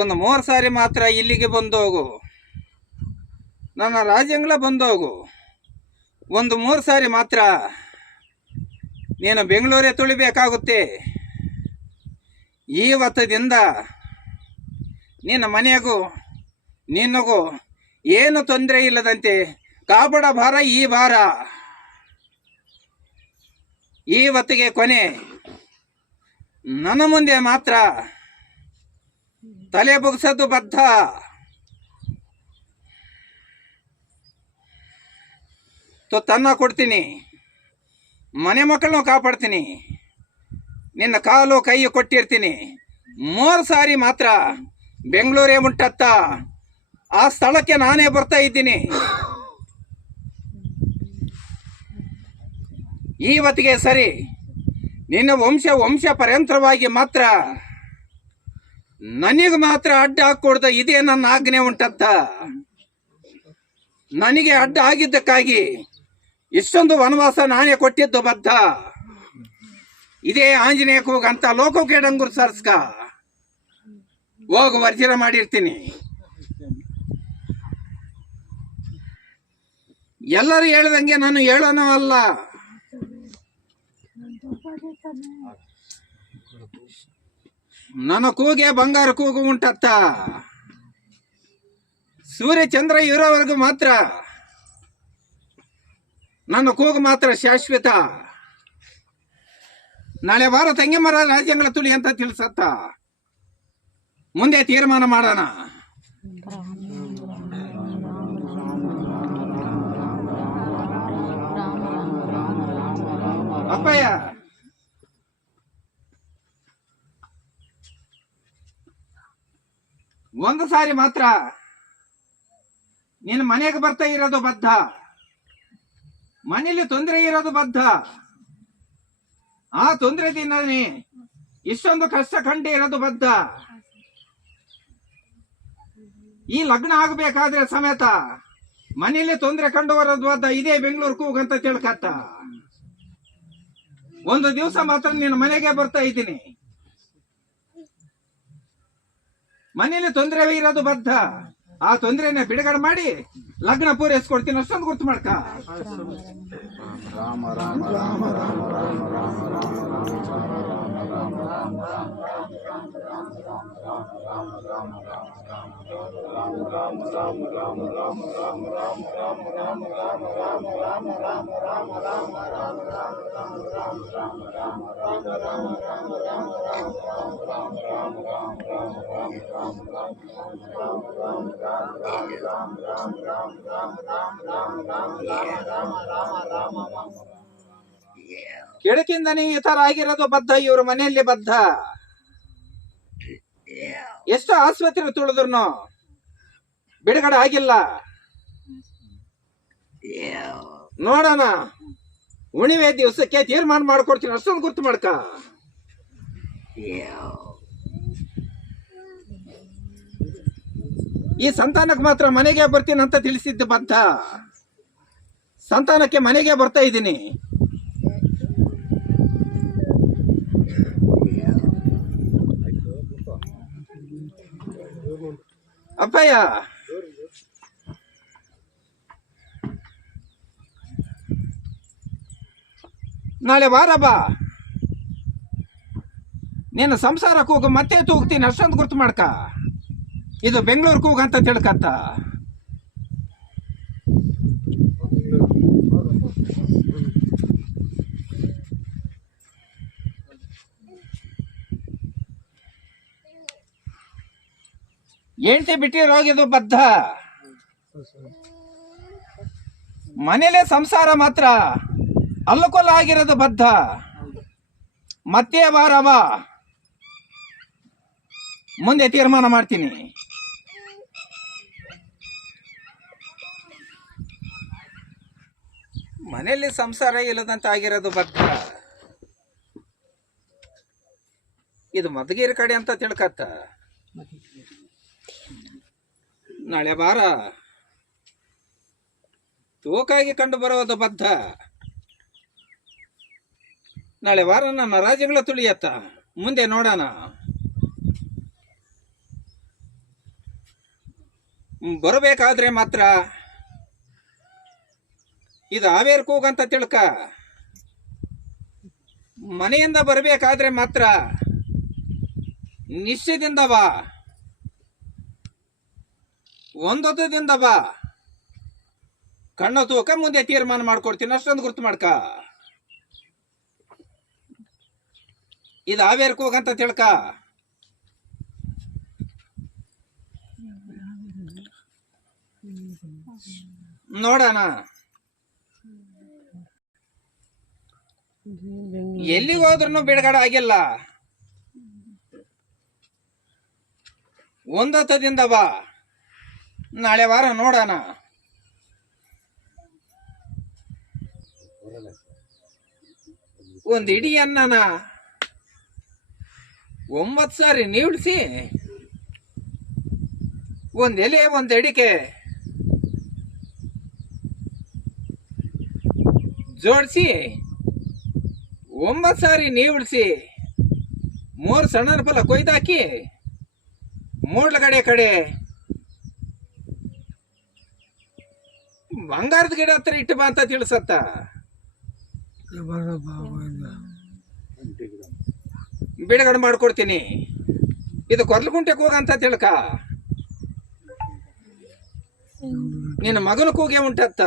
ಒಂದು ಮೂರು ಸಾರಿ ಮಾತ್ರ ಇಲ್ಲಿಗೆ ಬಂದೋಗು. ನನ್ನ ರಾಜ್ಯಗಳ ಬಂದೋಗು. ಒಂದು ಮೂರು ಸಾರಿ ಮಾತ್ರ ನೀನು ಬೆಂಗಳೂರೇ ತುಳಿಬೇಕಾಗುತ್ತೆ. ಇವತ್ತದಿಂದ ನಿನ್ನ ಮನೆಗೂ ನಿನ್ನಗೂ ಏನು ತೊಂದರೆ ಇಲ್ಲದಂತೆ ಕಾಪಾಡ ಭಾರ. ಈ ಭಾರ ಇವತ್ತಿಗೆ ಕೊನೆ. ನನ್ನ ಮುಂದೆ ಮಾತ್ರ ತಲೆ ಬುಗ್ಸೋದು ಬದ್ಧ. ತನ್ನ ಕೊಡ್ತೀನಿ. ಮನೆ ಮಕ್ಕಳನ್ನ ಕಾಪಾಡ್ತೀನಿ. ನಿನ್ನ ಕಾಲು ಕೈ ಕೊಟ್ಟಿರ್ತೀನಿ. ಮೂರು ಸಾರಿ ಮಾತ್ರ ಬೆಂಗಳೂರೇ ಮುಟ್ಟತ್ತ. ಆ ಸ್ಥಳಕ್ಕೆ ನಾನೇ ಬರ್ತಾ ಇದ್ದೀನಿ. ಇವತ್ತಿಗೆ ಸರಿ. ನಿನ್ನ ವಂಶ ವಂಶ ಪರ್ಯಂತರವಾಗಿ ಮಾತ್ರ. ನನಗೆ ಮಾತ್ರ ಅಡ್ಡ ಹಾಕೊಡ್ದ ಇದೇ ನನ್ನ ಆಜ್ಞೆ ಉಂಟಂತ. ನನಗೆ ಅಡ್ಡ ಆಗಿದ್ದಕ್ಕಾಗಿ ಇಷ್ಟೊಂದು ವನವಾಸ ನಾನೇ ಕೊಟ್ಟಿದ್ದು ಬದ್ಧ. ಇದೇ ಆಂಜನೇಯ ಲೋಕ ಡಂಗುರ್ ಸರ್ಸ್ಕ. ಹೋಗಿ ವರ್ಜನ ಮಾಡಿರ್ತೀನಿ. ಎಲ್ಲರೂ ಹೇಳ್ದಂಗೆ ನಾನು ಹೇಳೋನು ಅಲ್ಲ. ನನ್ನ ಕೂಗೆ ಬಂಗಾರ ಕೂಗು ಉಂಟತ್ತ. ಸೂರ್ಯ ಚಂದ್ರ ಇರೋವರೆಗೂ ಮಾತ್ರ. ನನ್ನ ಕೂಗು ಮಾತ್ರ ಶಾಶ್ವತ. ನಾಳೆ ವಾರ ತಂಗಿಮರ ರಾಜ್ಯಗಳ ತುಳಿ ಅಂತ ತಿಳಿಸತ್ತ. ಮುಂದೆ ತೀರ್ಮಾನ ಮಾಡೋಣ. ಅಪ್ಪಯ್ಯ. ಒಂದು ಸಾರಿ ಮಾತ್ರ ನಿನ್ನ ಮನೆಗೆ ಬರ್ತಾ ಇರೋದು ಬದ್ಧ. ಮನೇಲಿ ತೊಂದರೆ ಇರೋದು ಬದ್ಧ. ಆ ತೊಂದರೆದಿಂದನೇ ಇಷ್ಟೊಂದು ಕಷ್ಟ ಕಂಡು ಇರೋದು ಬದ್ಧ. ಈ ಲಗ್ನ ಆಗಬೇಕಾದ್ರೆ ಸಮೇತ ಮನೇಲಿ ತೊಂದರೆ ಕಂಡು ಬರೋದು ಬದ್ಧ. ಇದೇ ಬೆಂಗಳೂರು ಕೂಗಂತ ತಿಳ್ಕತ್ತ. ಒಂದು ದಿವಸ ಮಾತ್ರ ನಿನ್ನ ಮನೆಗೆ ಬರ್ತಾ ಇದ್ದೀನಿ. ಮನೇಲಿ ತೊಂದರೆ ಇರೋದು ಬದ್ಧ. ಆ ತೊಂದರೆಯನ್ನ ಬಿಡುಗಡೆ ಮಾಡಿ ಲಗ್ನ ಪೂರೈಸ್ಕೊಡ್ತೀನಿ ಅಷ್ಟೊಂದು ಗುರ್ತು ಮಾಡ್ಕ ಕೆಳಕಿಂದನೇ ಈ ತರ ಆಗಿರೋದು ಬದ್ಧ, ಇವರು ಮನೆಯಲ್ಲಿ ಬದ್ಧ. ಎಷ್ಟು ಆಸ್ಪತ್ರೆ ತುಳಿದ್ರು ಬಿಡುಗಡೆ ಆಗಿಲ್ಲ. ನೋಡೋಣ. ಹುಣಿವೆ ದಿವಸಕ್ಕೆ ತೀರ್ಮಾನ ಮಾಡ್ಕೊಡ್ತೀನಿ, ಅಷ್ಟೊಂದು ಗುರ್ತು ಮಾಡ್ಕ. ಈ ಸಂತಾನಕ್ಕೆ ಮಾತ್ರ ಮನೆಗೆ ಬರ್ತೀನಿ ಅಂತ ತಿಳಿಸಿದ್ದು ಬಂತ? ಸಂತಾನಕ್ಕೆ ಮನೆಗೆ ಬರ್ತಾ ಇದ್ದೀನಿ. ಅಪ್ಪಯ್ಯ. ನಾಳೆ ವಾರ ಬಾ. ನೀನು ಸಂಸಾರಕ್ಕೆ ಹೋಗು, ಮತ್ತೆ ತೂಗ್ತೀನಿ, ಅಷ್ಟೊಂದು ಗುರ್ತು ಮಾಡ್ಕ. ಇದು ಬೆಂಗಳೂರಿಗೆ ಹೋಗು ಅಂತ ತಿಳ್ಕತ್ತ. ಬಿಟ್ಟಿ ಬಿಟ್ಟಿರೋಗಿದು ಬದ್ಧ. ಮನೇಲೆ ಸಂಸಾರ ಮಾತ್ರ, ಅಲ್ಲಕೊಲ್ಲ ಆಗಿರೋದು ಬದ್ಧ. ಮತ್ತೆ ಬಾರವ ಮುಂದೆ ತೀರ್ಮಾನ ಮಾಡ್ತೀನಿ. ಮನೆಯಲ್ಲಿ ಸಂಸಾರ ಇಲ್ಲದಂತ ಆಗಿರೋದು ಬದ್ಧ ಇದು ಮಧುಗಿರಿ ಕಡೆ ಅಂತ ತಿಳ್ಕತ್ತ. ನಾಳೆ ಬಾರ ತೂಕಾಗಿ ಕಂಡು ಬರೋದು ಬದ್ಧ ನಾಳೆ ವಾರ ನನ್ನ ರಾಜ್ಯಗಳ ತುಳಿಯತ್ತ. ಮುಂದೆ ನೋಡೋಣ. ಬರಬೇಕಾದ್ರೆ ಮಾತ್ರ ಇದು ಹಾವೇರ್ ಕೂಗಂತ ತಿಳ್ಕ. ಮನೆಯಿಂದ ಬರಬೇಕಾದ್ರೆ ಮಾತ್ರ ನಿಶ್ಚಯದಿಂದ ಬಾ. ಒಂದೊತ್ತದಿಂದ ಬಾ. ಕಣ್ಣು ತೂಕ ಮುಂದೆ ತೀರ್ಮಾನ ಮಾಡ್ಕೊಡ್ತೀನಿ, ಅಷ್ಟೊಂದು ಗುರ್ತು ಮಾಡ್ಕ. ಇದು ಹಾವೇರ್ಕ್ ಹೋಗಂತ ತಿಳ್ಕ. ನೋಡೋಣ. ಎಲ್ಲಿಗೆ ಹೋದ್ರೂ ಬಿಡುಗಡೆ ಆಗಿಲ್ಲ. ಒಂದತ್ತದಿಂದ ಬಾ. ನಾಳೆ ವಾರ ನೋಡೋಣ. ಒಂದು ಇಡೀ ಅನ್ನನ. ಒಂಬತ್ತು ಸಾರಿ ನೀಡ್ಸಿ. ಒಂದು ಎಲೆ, ಒಂದು ಎಡಿಕೆ. ಜೋಡಿಸಿ. ಒಂಬತ್ತು ಸಾರಿ ನೀ ಉಳಿಸಿ, ಮೂರು ಸಣ್ಣ ಫಲ ಕೊಯ್ದಾಕಿ ಮೂಡ್ಲಗಡೆ ಕಡೆ ಬಂಗಾರದ ಗಿಡ ಹತ್ರ ಇಟ್ಟು ಬಾ ಅಂತ ತಿಳಿಸತ್ತ. ಬಿಡುಗಡೆ ಮಾಡ್ಕೊಡ್ತೀನಿ. ಇದು ಕೊರ್ಲಗುಂಟೆಗೆ ಹೋಗಂತ ತಿಳ್ಕ. ನಿನ್ನ ಮಗನ ಕೂಗೆ ಉಂಟತ್ತ.